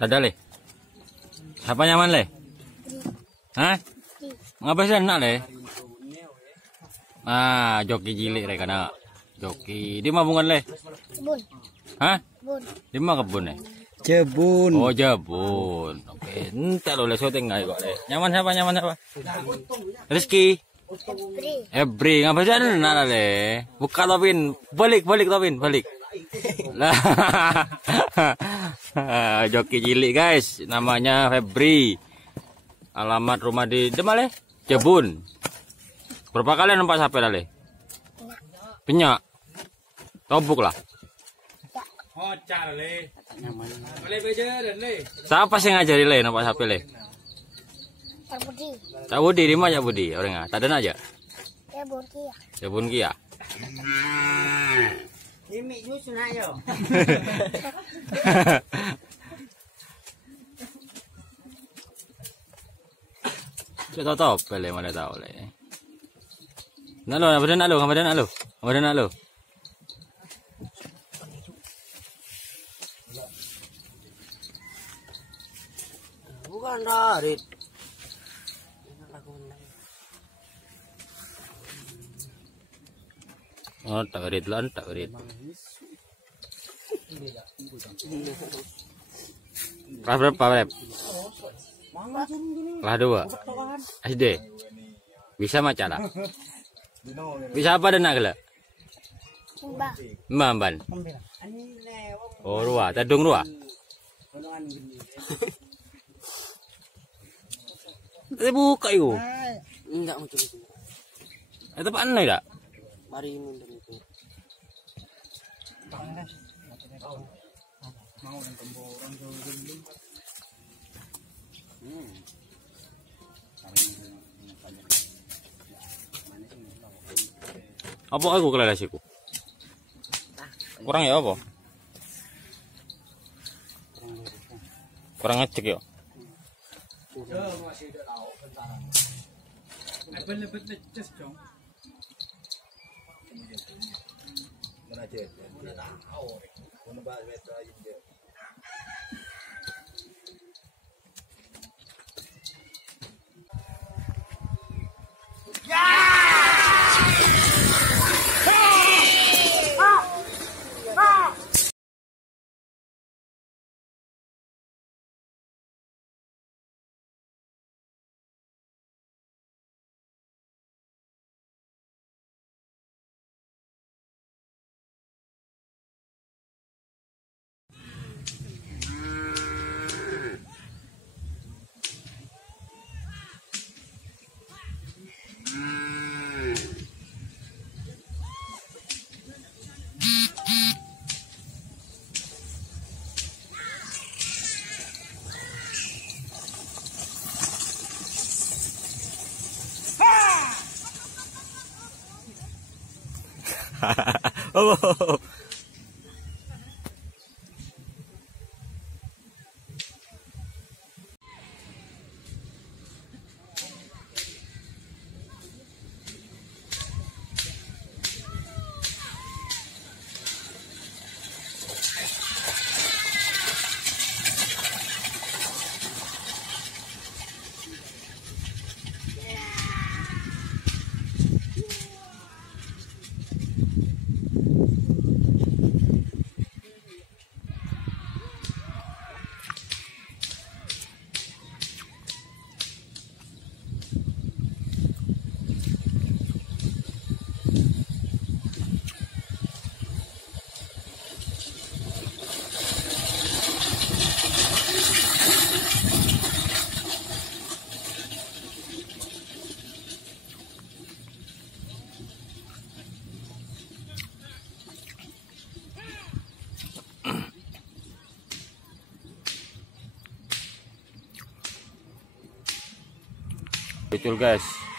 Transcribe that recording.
Ada le. Siapa nyaman le? Hah? Ngapa sih enak le? Ah, joki cilik le kana. Joki. Di mana bungan le? Kebun. Hah? Kebun. Di mana kebun le? Jebun. Oh, jebun. Oke, entar lo le syuting nggak kok le. Nyaman siapa? Nyaman siapa? Rizky. Ebri, ngapa sih enak le? Buka topin, balik topin, balik. Lah, joki cilik guys, namanya Febri. Alamat rumah di Demale, Jebun. Berapa kali nampak sapi le? Penyak. Tobuk lah. Siapa sih ngajari le nampak sapi le? Tak Budi di mana Budi orangnya? Tak ada aja. Jebun Kia. Ini nyusun ayo. Kita tahu pele mana tahu le. Nalo, apa nak lo? Bukan Darit. Oh, tak berit. Kelas berapa, Beb? Kelas 2. SD. Bisa maca lah. Bisa apa dan nak gela? Mbak. Oh, Rua, tadung Rua. Tadi buka itu. Enggak macam itu. Itu apa aneh tak? Mari mundur itu. Apa aku kelalasiku? Kurang ya apa? Kurang ngecek ya? Oh. Betul guys.